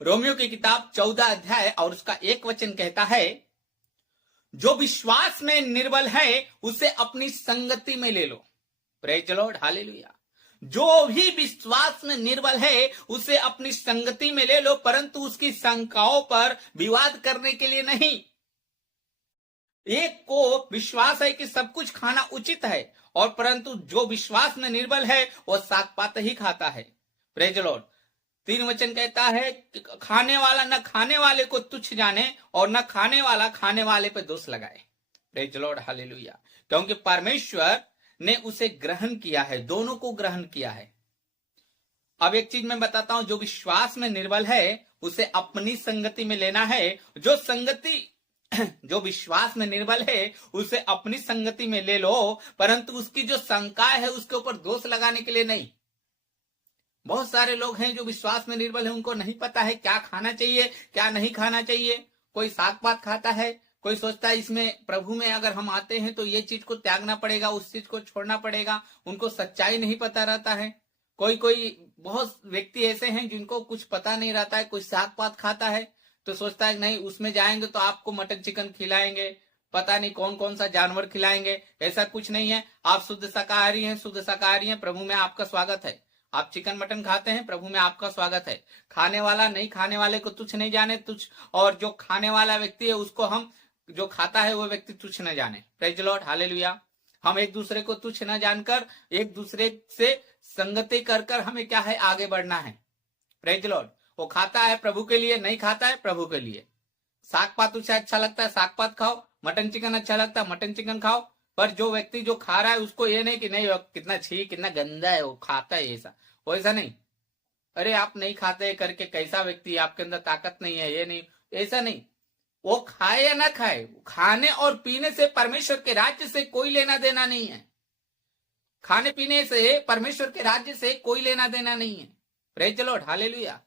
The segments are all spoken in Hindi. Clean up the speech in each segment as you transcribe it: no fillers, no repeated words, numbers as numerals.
रोमियो की किताब 14 अध्याय और उसका 1 वचन कहता है, जो विश्वास में निर्बल है उसे अपनी संगति में ले लो। Praise the Lord, hallelujah. जो भी विश्वास में निर्बल है उसे अपनी संगति में ले लो, परंतु उसकी शंकाओं पर विवाद करने के लिए नहीं। एक को विश्वास है कि सब कुछ खाना उचित है, और परंतु जो विश्वास में निर्बल है वो साग पात ही खाता है। Praise the Lord. 3 वचन कहता है, खाने वाला न खाने वाले को तुच्छ जाने और न खाने वाला खाने वाले पे दोष लगाए। Praise the Lord, hallelujah. क्योंकि परमेश्वर ने उसे ग्रहण किया है, दोनों को ग्रहण किया है। अब एक चीज मैं बताता हूं, जो विश्वास में निर्बल है उसे अपनी संगति में लेना है। जो विश्वास में निर्बल है उसे अपनी संगति में ले लो, परंतु उसकी जो शंका है उसके ऊपर दोष लगाने के लिए नहीं। बहुत सारे लोग हैं जो विश्वास में निर्बल है, उनको नहीं पता है क्या खाना चाहिए क्या नहीं खाना चाहिए। कोई साग पात खाता है, कोई सोचता है इसमें प्रभु में अगर हम आते हैं तो ये चीज को त्यागना पड़ेगा, उस चीज को छोड़ना पड़ेगा। उनको सच्चाई नहीं पता रहता है। कोई बहुत व्यक्ति ऐसे हैं जिनको कुछ पता नहीं रहता है। कोई साग पात खाता है तो सोचता है नहीं उसमें जाएंगे तो आपको मटन चिकन खिलाएंगे, पता नहीं कौन कौन सा जानवर खिलाएंगे। ऐसा कुछ नहीं है। आप शुद्ध शाकाहारी हैं, शुद्ध शाकाहारी हैं, प्रभु में आपका स्वागत है। आप चिकन मटन खाते हैं, प्रभु में आपका स्वागत है। खाने वाला नहीं खाने वाले को तुच्छ नहीं जाने, तुच्छ, और जो खाने वाला व्यक्ति है उसको हम, जो खाता है वो व्यक्ति तुच्छ न जाने। Praise the Lord, hallelujah. हम एक दूसरे को तुच्छ न जानकर एक दूसरे से संगति कर हमें क्या है, आगे बढ़ना है। Praise the Lord. वो खाता है प्रभु के लिए, नहीं खाता है प्रभु के लिए। साग पात उसे अच्छा लगता है साग पात खाओ, मटन चिकन अच्छा लगता है मटन चिकन खाओ। पर जो व्यक्ति जो खा रहा है उसको ये नहीं कि नहीं कितना छी कितना गंदा है वो खाता है, ऐसा वैसा नहीं। अरे आप नहीं खाते करके कैसा व्यक्ति, आपके अंदर ताकत नहीं है, ये नहीं, ऐसा नहीं। वो खाए या ना खाए, खाने और पीने से परमेश्वर के राज्य से कोई लेना देना नहीं है। खाने पीने से परमेश्वर के राज्य से कोई लेना देना नहीं है। Praise the Lord, hallelujah.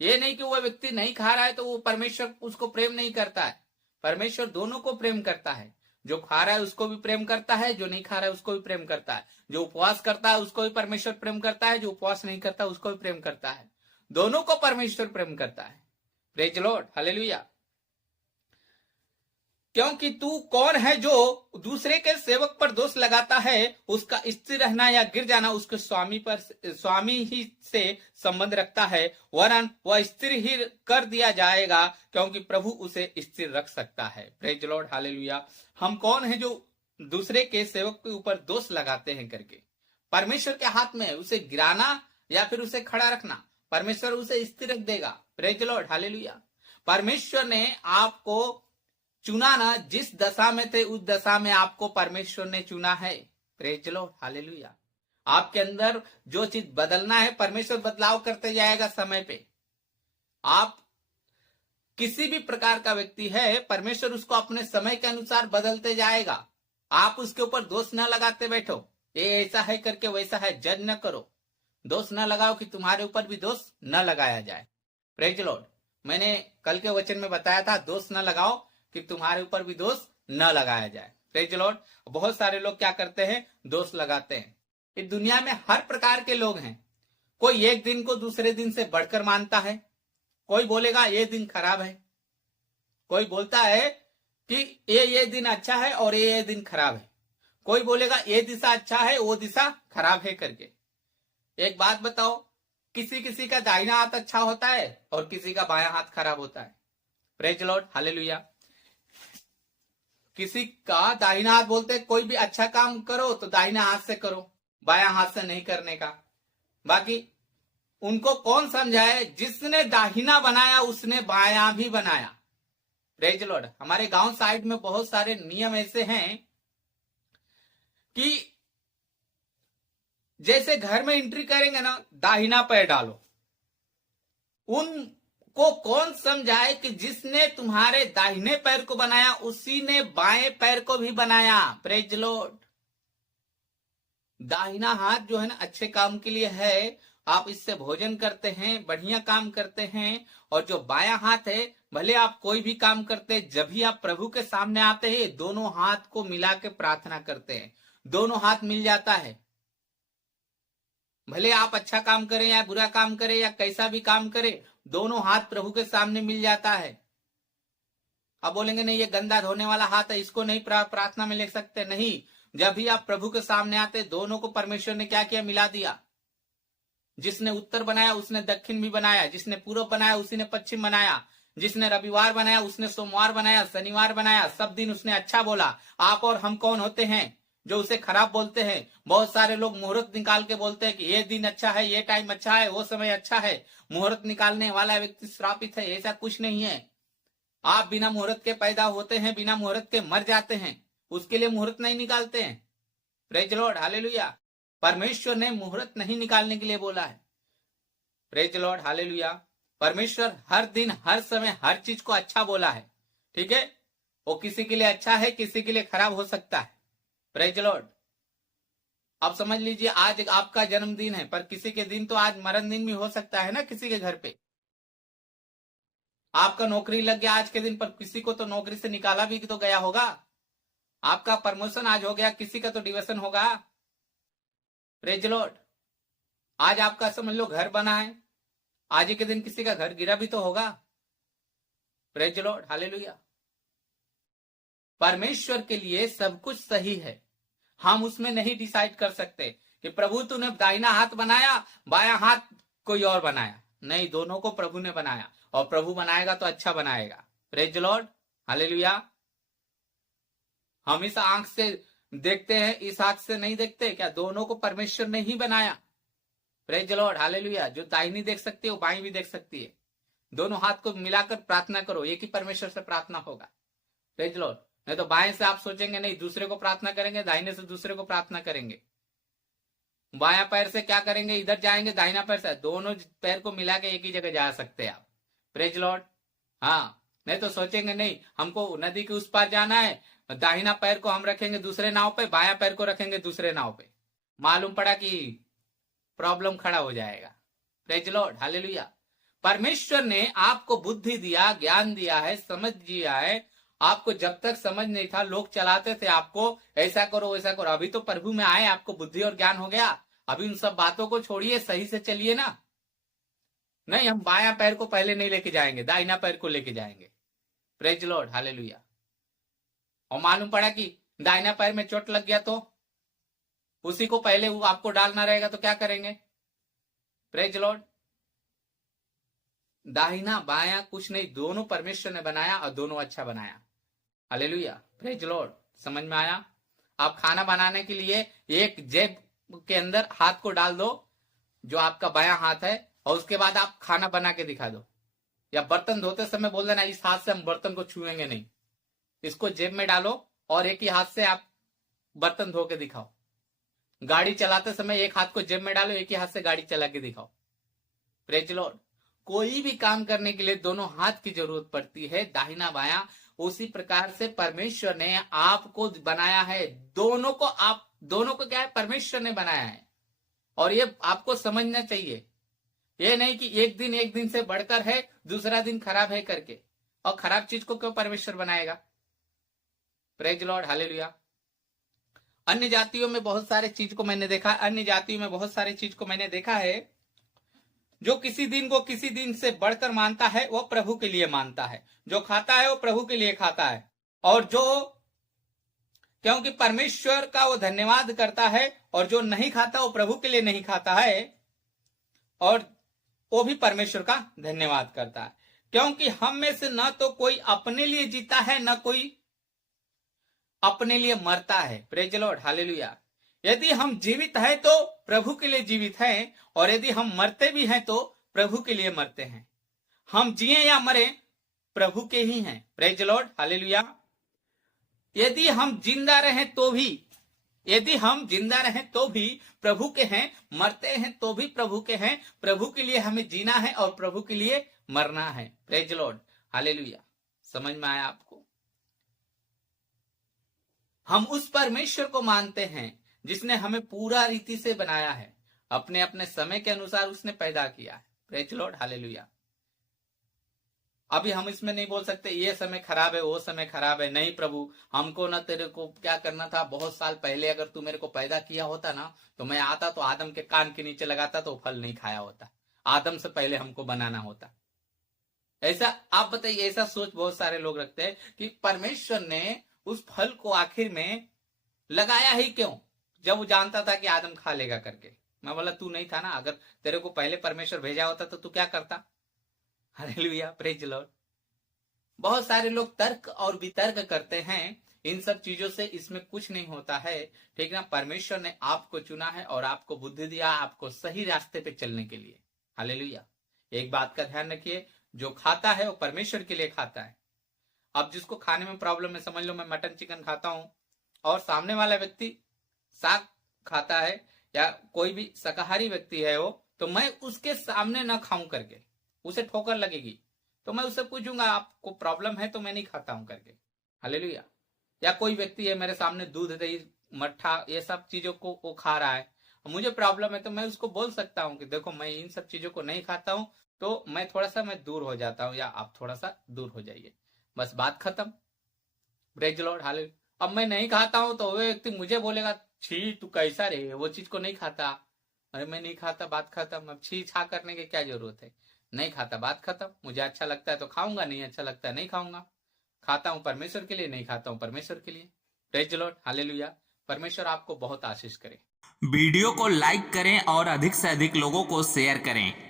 ये नहीं कि वो व्यक्ति नहीं खा रहा है तो वो परमेश्वर उसको प्रेम नहीं करता है। परमेश्वर दोनों को प्रेम करता है। जो खा रहा है उसको भी प्रेम करता है, जो नहीं खा रहा है उसको भी प्रेम करता है। जो उपवास करता है उसको भी परमेश्वर प्रेम करता है, जो उपवास नहीं करता उसको भी प्रेम करता है। दोनों को परमेश्वर प्रेम करता है। Praise the Lord, hallelujah. क्योंकि तू कौन है जो दूसरे के सेवक पर दोष लगाता है? उसका स्थिर रहना या गिर जाना उसके स्वामी ही से संबंध रखता है, वरन वह स्थिर ही कर दिया जाएगा, क्योंकि प्रभु उसे स्थिर रख सकता है। Praise the Lord, hallelujah. हम कौन है जो दूसरे के सेवक के ऊपर दोष लगाते हैं करके? परमेश्वर के हाथ में है उसे गिराना या फिर उसे खड़ा रखना। परमेश्वर उसे स्थिर रख देगा। Praise the Lord, hallelujah. परमेश्वर ने आपको चुना ना, जिस दशा में थे उस दशा में आपको परमेश्वर ने चुना है। Praise the Lord, hallelujah. आपके अंदर जो चीज बदलना है परमेश्वर बदलाव करते जाएगा समय पे। आप किसी भी प्रकार का व्यक्ति है, परमेश्वर उसको अपने समय के अनुसार बदलते जाएगा। आप उसके ऊपर दोष न लगाते बैठो, ये ऐसा है करके वैसा है, जज न करो। दोष न लगाओ कि तुम्हारे ऊपर भी दोष न लगाया जाए। Praise the Lord. मैंने कल के वचन में बताया था, दोष न लगाओ कि तुम्हारे ऊपर भी दोष न लगाया जाए। Praise the Lord. बहुत सारे लोग क्या करते हैं, दोष लगाते हैं। इस दुनिया में हर प्रकार के लोग हैं। कोई एक दिन को दूसरे दिन से बढ़कर मानता है। कोई बोलेगा ये दिन खराब है, कोई बोलता है कि ये दिन अच्छा है और ये दिन खराब है। कोई बोलेगा ये दिशा अच्छा है वो दिशा खराब है करके। एक बात बताओ, किसी किसी का दाहिना हाथ अच्छा होता है और किसी का बायां हाथ खराब होता है। Praise the Lord, hallelujah. किसी का दाहिना हाथ बोलते कोई भी अच्छा काम करो तो दाहिना हाथ से करो, बायां हाथ से नहीं करने का। बाकी उनको कौन समझाए? जिसने दाहिना बनाया उसने बायां भी बनाया। Praise the Lord. हमारे गांव साइड में बहुत सारे नियम ऐसे हैं कि जैसे घर में एंट्री करेंगे ना, दाहिना पैर डालो। उनको कौन समझाए कि जिसने तुम्हारे दाहिने पैर को बनाया उसी ने बाएं पैर को भी बनाया। Praise the Lord. दाहिना हाथ जो है ना अच्छे काम के लिए है, आप इससे भोजन करते हैं, बढ़िया काम करते हैं। और जो बायां हाथ है, भले आप कोई भी काम करते हैं, जब भी आप प्रभु के सामने आते हैं दोनों हाथ को मिला के प्रार्थना करते हैं, दोनों हाथ मिल जाता है। भले आप अच्छा काम करें या बुरा काम करें या कैसा भी काम करें, दोनों हाथ प्रभु के सामने मिल जाता है। अब बोलेंगे नहीं ये गंदा धोने वाला हाथ है, इसको नहीं प्रार्थना में ले सकते। नहीं, जब भी आप प्रभु के सामने आते दोनों को परमेश्वर ने क्या किया, मिला दिया। जिसने उत्तर बनाया उसने दक्षिण भी बनाया, जिसने पूर्व बनाया उसी ने पश्चिम बनाया, जिसने रविवार बनाया उसने सोमवार बनाया, शनिवार बनाया, सब दिन उसने अच्छा बोला। आप और हम कौन होते हैं जो उसे खराब बोलते हैं? बहुत सारे लोग मुहूर्त निकाल के बोलते हैं कि ये दिन अच्छा है, ये टाइम अच्छा है, वो समय अच्छा है। मुहूर्त निकालने वाला व्यक्ति श्रापित है, ऐसा कुछ नहीं है। आप बिना मुहूर्त के पैदा होते हैं, बिना मुहूर्त के मर जाते हैं, उसके लिए मुहूर्त नहीं निकालते हैं। Praise Lord, hallelujah. परमेश्वर ने मुहूर्त नहीं निकालने के लिए बोला है। Praise Lord, hallelujah. परमेश्वर हर दिन हर समय हर चीज को अच्छा बोला है, ठीक है। वो किसी के लिए अच्छा है, किसी के लिए खराब हो सकता है। Praise Lord. आप समझ लीजिए आज आपका जन्मदिन है, पर किसी के दिन तो आज मरण दिन भी हो सकता है ना, किसी के घर पे। आपका नौकरी लग गया आज के दिन, पर किसी को तो नौकरी से निकाला भी तो गया होगा। आपका प्रमोशन आज हो गया, किसी का तो डिविजन होगा। Praise Lord. आज आपका समझ लो घर बना है, आज ही के दिन किसी का घर गिरा भी तो होगा। Praise Lord, hallelujah. परमेश्वर के लिए सब कुछ सही है। हम उसमें नहीं डिसाइड कर सकते कि प्रभु तूने दाहिना हाथ बनाया, बायां हाथ कोई और बनाया। नहीं, दोनों को प्रभु ने बनाया, और प्रभु बनाएगा तो अच्छा बनाएगा। Praise Lord, hallelujah. हम इस आंख से देखते हैं, इस आंख से नहीं देखते क्या? दोनों को परमेश्वर ने ही बनाया। Praise Lord, hallelujah. जो दाहिनी देख सकती है वो बाईं भी देख सकती है। दोनों हाथ को मिलाकर प्रार्थना करो, एक ही परमेश्वर से प्रार्थना होगा। Praise Lord. नहीं तो बाएं से आप सोचेंगे नहीं दूसरे को प्रार्थना करेंगे, दाहिने से दूसरे को प्रार्थना करेंगे। बायां पैर से क्या करेंगे, इधर जाएंगे, दाहिना पैर से, दोनों पैर को मिला के एक ही जगह जा सकते हैं आप। Praise Lord. हाँ, नहीं तो सोचेंगे नहीं हमको नदी के उस पार जाना है, दाहिना पैर को हम रखेंगे दूसरे नाव पे, बायां पैर को रखेंगे दूसरे नाव पे। मालूम पड़ा कि प्रॉब्लम खड़ा हो जाएगा। Praise Lord, hallelujah. परमेश्वर ने आपको बुद्धि दिया, ज्ञान दिया है, समझ दिया है। आपको जब तक समझ नहीं था लोग चलाते थे आपको, ऐसा करो वैसा करो। अभी तो प्रभु में आए, आपको बुद्धि और ज्ञान हो गया। अभी उन सब बातों को छोड़िए, सही से चलिए ना। नहीं, हम बायां पैर को पहले नहीं लेके जाएंगे, दाहिना पैर को लेके जाएंगे। Praise Lord, hallelujah. और मालूम पड़ा कि दाहिना पैर में चोट लग गया तो उसी को पहले वो आपको डालना रहेगा, तो क्या करेंगे? Praise Lord. दाहिना बायां कुछ नहीं, दोनों परमेश्वर ने बनाया और दोनों अच्छा बनाया। Hallelujah, praise Lord. समझ में आया? आप खाना बनाने के लिए एक जेब के अंदर हाथ को डाल दो जो आपका बायां हाथ है, और उसके बाद आप खाना बना के दिखा दो। या बर्तन धोते समय बोल देना इस हाथ से हम बर्तन को छुएंगे नहीं, इसको जेब में डालो और एक ही हाथ से आप बर्तन धो के दिखाओ। गाड़ी चलाते समय एक हाथ को जेब में डालो, एक ही हाथ से गाड़ी चला के दिखाओ। Praise Lord. कोई भी काम करने के लिए दोनों हाथ की जरूरत पड़ती है, दाहिना बायां। उसी प्रकार से परमेश्वर ने आपको बनाया है, दोनों को क्या है, परमेश्वर ने बनाया है। और ये आपको समझना चाहिए, ये नहीं कि एक दिन से बढ़कर है, दूसरा दिन खराब है करके। और खराब चीज को क्यों परमेश्वर बनाएगा? Praise Lord, hallelujah. अन्य जातियों में बहुत सारे चीज को मैंने देखा है, जो किसी दिन को किसी दिन से बढ़कर मानता है वो प्रभु के लिए मानता है, जो खाता है वो प्रभु के लिए खाता है, और जो क्योंकि परमेश्वर का वो धन्यवाद करता है, और जो नहीं खाता वो प्रभु के लिए नहीं खाता है, और वो भी परमेश्वर का धन्यवाद करता है। क्योंकि हम में से न तो कोई अपने लिए जीता है, न कोई अपने लिए मरता है। Praise Lord, hallelujah. यदि हम जीवित हैं तो प्रभु के लिए जीवित हैं, और यदि हम मरते भी हैं तो प्रभु के लिए मरते हैं। हम जिए या मरे प्रभु के ही हैं। Praise Lord, hallelujah. यदि हम जिंदा रहें तो भी प्रभु के हैं, मरते हैं तो भी प्रभु के हैं। प्रभु के लिए हमें जीना है और प्रभु के लिए मरना है। Praise Lord, hallelujah. समझ में आया आपको? हम उस परमेश्वर को मानते हैं जिसने हमें पूरा रीति से बनाया है, अपने अपने समय के अनुसार उसने पैदा किया है। Praise Lord, hallelujah. अभी हम इसमें नहीं बोल सकते ये समय खराब है, वो समय खराब है। नहीं प्रभु, हमको ना तेरे को क्या करना था, बहुत साल पहले अगर तू मेरे को पैदा किया होता ना, तो मैं आता तो आदम के कान के नीचे लगाता तो फल नहीं खाया होता। आदम से पहले हमको बनाना होता। ऐसा आप बताइए, ऐसा सोच बहुत सारे लोग रखते हैं कि परमेश्वर ने उस फल को आखिर में लगाया ही क्यों, जब वो जानता था कि आदम खा लेगा करके। मैं बोला तू नहीं था ना, अगर तेरे को पहले परमेश्वर भेजा होता तो तू क्या करता। Hallelujah, praise the Lord. बहुत सारे लोग तर्क और वितर्क करते हैं इन सब चीजों से, इसमें कुछ नहीं होता है, ठीक ना। परमेश्वर ने आपको चुना है और आपको बुद्धि दिया आपको सही रास्ते पे चलने के लिए। हालेलुया। एक बात का ध्यान रखिए, जो खाता है वो परमेश्वर के लिए खाता है। अब जिसको खाने में प्रॉब्लम है, समझ लो मैं मटन चिकन खाता हूं और सामने वाला व्यक्ति साग खाता है या कोई भी शाकाहारी व्यक्ति है वो, तो मैं उसके सामने ना खाऊं करके, उसे ठोकर लगेगी तो मैं उससे पूछूंगा आपको प्रॉब्लम है तो मैं नहीं खाता हूं करके। हालेलुया। या कोई व्यक्ति है मेरे सामने दूध दही मट्ठा ये सब चीजों को वो खा रहा है, मुझे प्रॉब्लम है तो मैं उसको बोल सकता हूं कि देखो मैं इन सब चीजों को नहीं खाता हूं, तो मैं थोड़ा सा मैं दूर हो जाता हूं या आप थोड़ा सा दूर हो जाइए, बस बात खत्म। Praise Lord, hallelujah. अब मैं नहीं खाता हूं तो वो व्यक्ति मुझे बोलेगा छी तू कैसा रे वो चीज को नहीं खाता। अरे मैं नहीं खाता, बात खत्म। अब छी छा करने की क्या जरूरत है। नहीं खाता, बात खत्म। मुझे अच्छा लगता है तो खाऊंगा, नहीं अच्छा लगता है नहीं खाऊंगा। खाता हूं परमेश्वर के लिए, नहीं खाता हूं परमेश्वर के लिए। Praise Lord, hallelujah. परमेश्वर आपको बहुत आशीष करे। वीडियो को लाइक करें और अधिक से अधिक लोगों को शेयर करें।